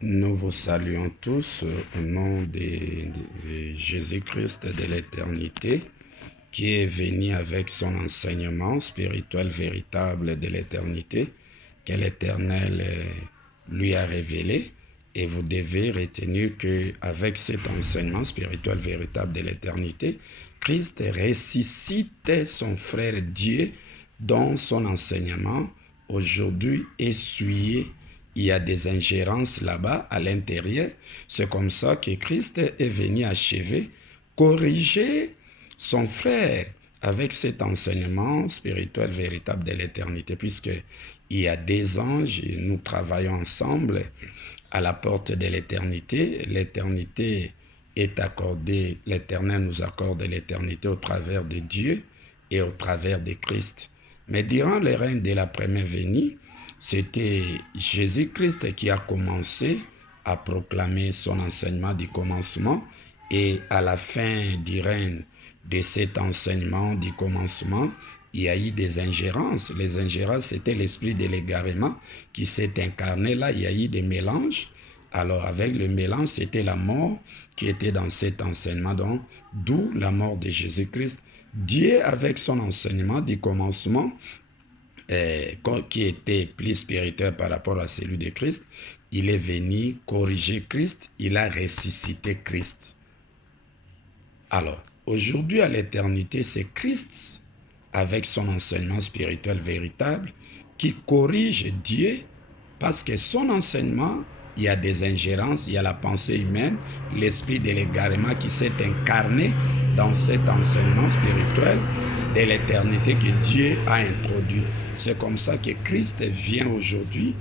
Nous vous saluons tous au nom de Jésus-Christ de l'éternité qui est venu avec son enseignement spirituel véritable de l'éternité que l'Éternel lui a révélé. Et vous devez retenir qu'avec cet enseignement spirituel véritable de l'éternité, Christ ressuscite son frère Dieu dans son enseignement aujourd'hui essuyé. Il y a des ingérences là-bas à l'intérieur. C'est comme ça que Christ est venu achever, corriger son frère avec cet enseignement spirituel véritable de l'éternité, puisqu'il y a des anges et nous travaillons ensemble à la porte de l'éternité. L'éternité est accordée, l'Éternel nous accorde l'éternité au travers de Dieu et au travers de Christ. Mais durant le règne de la première venue, c'était Jésus-Christ qui a commencé à proclamer son enseignement du commencement, et à la fin du règne de cet enseignement du commencement, il y a eu des ingérences. Les ingérences, c'était l'esprit de l'égarement qui s'est incarné là. Il y a eu des mélanges. Alors, avec le mélange, c'était la mort qui était dans cet enseignement, donc d'où la mort de Jésus-Christ. Dieu, avec son enseignement du commencement, qui était plus spirituel par rapport à celui de Christ, il est venu corriger Christ, il a ressuscité Christ. Alors, aujourd'hui à l'éternité, c'est Christ, avec son enseignement spirituel véritable, qui corrige Dieu, parce que son enseignement, il y a des ingérences, il y a la pensée humaine, l'esprit de l'égarement qui s'est incarné dans cet enseignement spirituel de l'éternité que Dieu a introduit. C'est comme ça que Christ vient aujourd'hui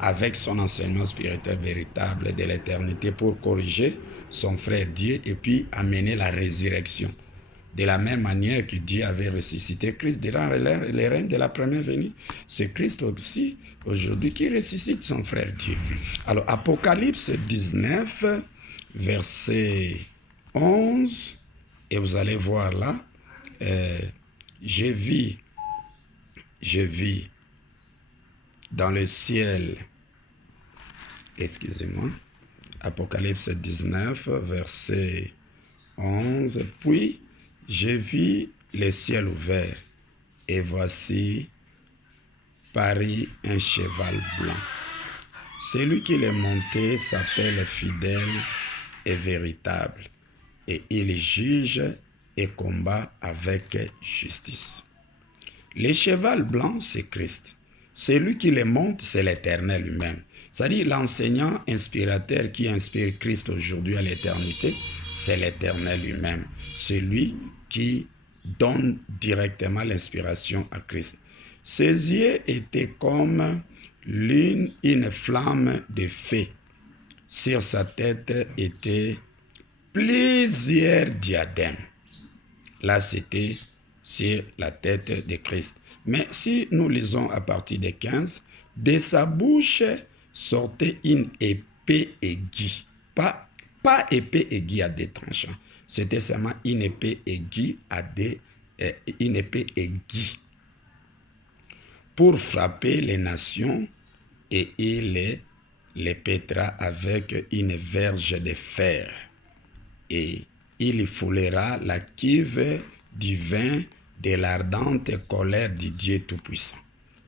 avec son enseignement spirituel véritable de l'éternité pour corriger son frère Dieu et puis amener la résurrection. De la même manière que Dieu avait ressuscité Christ durant les règnes de la première venue, c'est Christ aussi aujourd'hui qui ressuscite son frère Dieu. Alors, Apocalypse 19, verset 11, et vous allez voir là, je vis dans le ciel, excusez-moi, Apocalypse 19, verset 11, puis je vis le ciel ouvert, et voici parut un cheval blanc. Celui qui l'est monté s'appelle fidèle et véritable, et il juge et combat avec justice. Le cheval blanc, c'est Christ. Celui qui le monte, c'est l'Éternel lui-même. C'est-à-dire l'enseignant inspirateur qui inspire Christ aujourd'hui à l'éternité, c'est l'Éternel lui-même. Celui qui donne directement l'inspiration à Christ. Ses yeux étaient comme une flamme de feu. Sur sa tête étaient plusieurs diadèmes. Là, c'était sur la tête de Christ. Mais si nous lisons à partir de 15, de sa bouche sortait une épée aiguë. Pas épée aiguë à des tranchants. C'était seulement une épée aiguë une épée aiguë pour frapper les nations, et il les pètera avec une verge de fer. Et il foulera la cuve du vin de l'ardente colère du Dieu Tout-Puissant.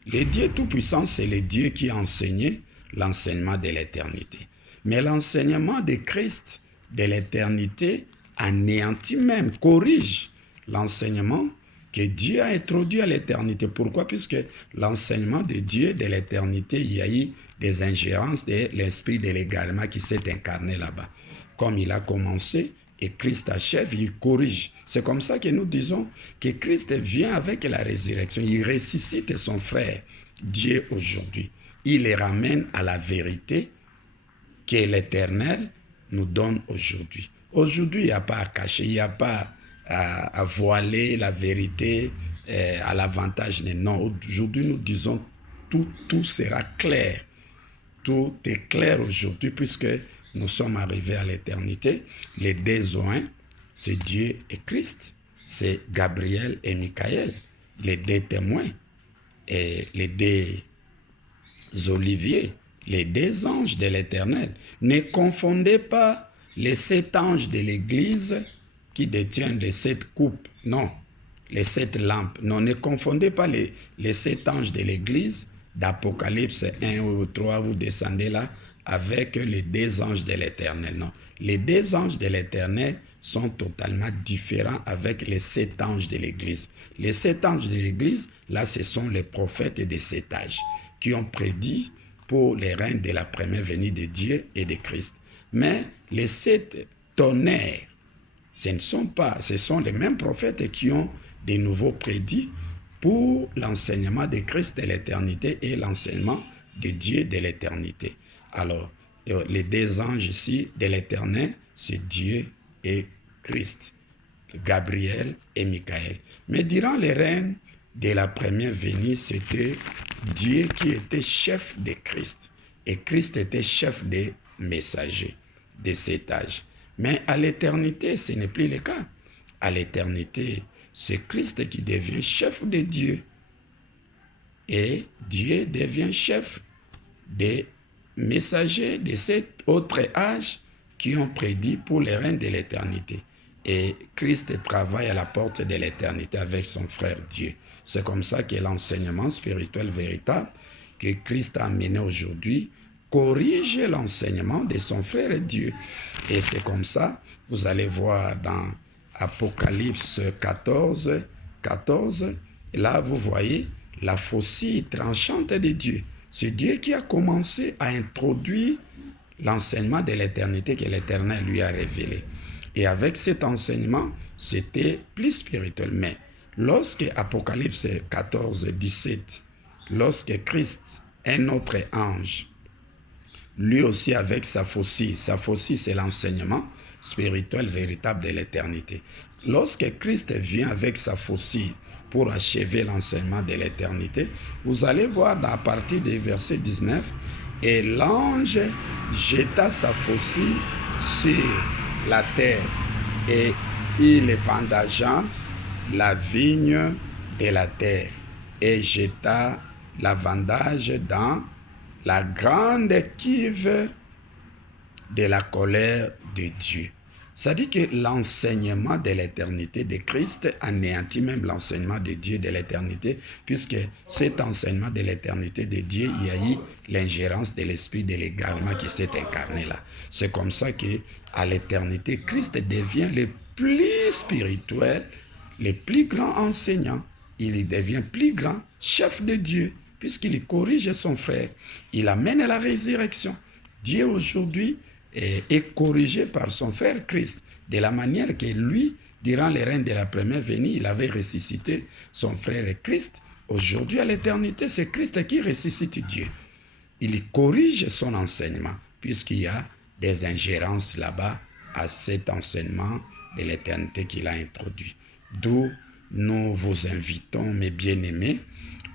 Le Dieu Tout-Puissant, c'est le Dieu qui a enseigné l'enseignement de l'éternité. Mais l'enseignement de Christ de l'éternité anéantit même, corrige l'enseignement que Dieu a introduit à l'éternité. Pourquoi? Puisque l'enseignement de Dieu de l'éternité, il y a eu des ingérences de l'esprit de l'égarement qui s'est incarné là-bas. Comme il a commencé, et Christ achève, il corrige. C'est comme ça que nous disons que Christ vient avec la résurrection. Il ressuscite son frère, Dieu, aujourd'hui. Il les ramène à la vérité que l'Éternel nous donne aujourd'hui. Aujourd'hui, il n'y a pas à cacher, il n'y a pas à voiler la vérité à l'avantage des non. Aujourd'hui, nous disons tout sera clair. Tout est clair aujourd'hui puisque nous sommes arrivés à l'éternité. Les deux ont un, c'est Dieu et Christ. C'est Gabriel et Michael, les deux témoins et les deux oliviers, les 2 anges de l'Éternel. Ne confondez pas les 7 anges de l'Église qui détiennent les 7 coupes. Non, les 7 lampes. Non, ne confondez pas les 7 anges de l'Église d'Apocalypse 1 ou 3, vous descendez là, avec les 2 anges de l'Éternel. Non, les 2 anges de l'Éternel sont totalement différents avec les 7 anges de l'Église. Les 7 anges de l'Église, là, ce sont les prophètes de cet âge qui ont prédit pour les règnes de la première venue de Dieu et de Christ. Mais les 7 tonnerres, ce sont les mêmes prophètes qui ont de nouveaux prédits pour l'enseignement de Christ de l'éternité et l'enseignement de Dieu de l'éternité. Alors, les 2 anges ici de l'éternel, c'est Dieu et Christ, Gabriel et Michael. Mais durant les règnes de la première venue, c'était Dieu qui était chef de Christ. Et Christ était chef des messagers de cet âge. Mais à l'éternité, ce n'est plus le cas. À l'éternité, c'est Christ qui devient chef de Dieu. Et Dieu devient chef des messagers de cet autre âge qui ont prédit pour les règnes de l'éternité. Et Christ travaille à la porte de l'éternité avec son frère Dieu. C'est comme ça que l'enseignement spirituel véritable que Christ a amené aujourd'hui corrige l'enseignement de son frère Dieu. Et c'est comme ça, vous allez voir dans Apocalypse 14, et là vous voyez la faucille tranchante de Dieu. C'est Dieu qui a commencé à introduire l'enseignement de l'éternité que l'Éternel lui a révélé. Et avec cet enseignement, c'était plus spirituel. Mais lorsque Apocalypse 14, 17, lorsque Christ, un autre ange, lui aussi avec sa faucille c'est l'enseignement spirituel véritable de l'éternité. Lorsque Christ vient avec sa faucille pour achever l'enseignement de l'éternité, vous allez voir à partir du verset 19, « Et l'ange jeta sa faucille sur la terre, et il vendagea la vigne de la terre, et jeta la vendage dans la grande cuve de la colère de Dieu. » Ça dit que l'enseignement de l'éternité de Christ anéantit même l'enseignement de Dieu de l'éternité, puisque cet enseignement de l'éternité de Dieu, il y a eu l'ingérence de l'esprit de l'égarement qui s'est incarné là. C'est comme ça que à l'éternité, Christ devient le plus spirituel, le plus grand enseignant. Il devient plus grand chef de Dieu, puisqu'il corrige son frère. Il amène à la résurrection. Dieu aujourd'hui est corrigé par son frère Christ, de la manière que lui, durant les règnes de la première venue, il avait ressuscité son frère Christ. Aujourd'hui, à l'éternité, c'est Christ qui ressuscite Dieu. Il corrige son enseignement, puisqu'il y a des ingérences là-bas à cet enseignement de l'éternité qu'il a introduit. D'où nous vous invitons, mes bien-aimés,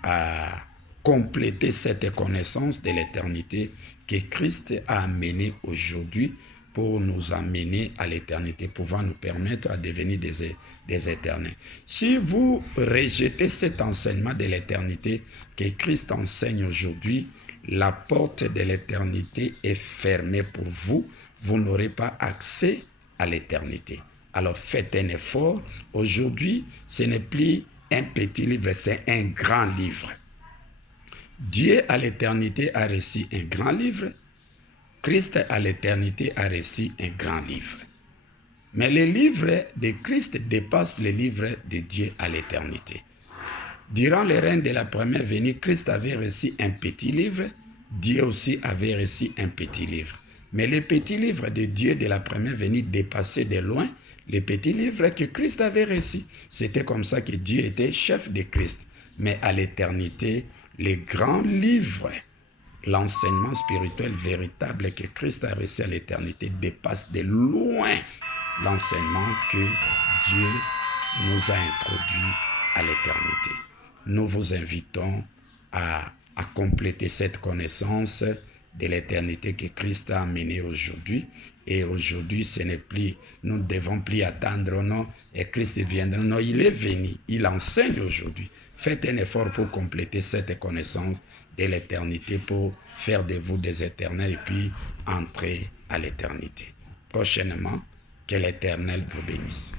à compléter cette connaissance de l'éternité que Christ a amené aujourd'hui pour nous amener à l'éternité, pouvant nous permettre de devenir des éternels. Si vous rejetez cet enseignement de l'éternité que Christ enseigne aujourd'hui, la porte de l'éternité est fermée pour vous. Vous n'aurez pas accès à l'éternité. Alors faites un effort. Aujourd'hui, ce n'est plus un petit livre, c'est un grand livre. Dieu à l'éternité a reçu un grand livre. Christ à l'éternité a reçu un grand livre. Mais le livre de Christ dépasse le livre de Dieu à l'éternité. Durant les règnes de la première venue, Christ avait reçu un petit livre. Dieu aussi avait reçu un petit livre. Mais le petit livre de Dieu de la première venue dépassait de loin le petit livre que Christ avait reçu. C'était comme ça que Dieu était chef de Christ. Mais à l'éternité, les grands livres, l'enseignement spirituel véritable que Christ a reçu à l'éternité dépasse de loin l'enseignement que Dieu nous a introduit à l'éternité. Nous vous invitons à compléter cette connaissance de l'éternité que Christ a amenée aujourd'hui. Et aujourd'hui, ce n'est plus, nous ne devons plus attendre, non, et Christ viendra. Non, il est venu, il enseigne aujourd'hui. Faites un effort pour compléter cette connaissance de l'éternité pour faire de vous des éternels et puis entrer à l'éternité. Prochainement, que l'Éternel vous bénisse.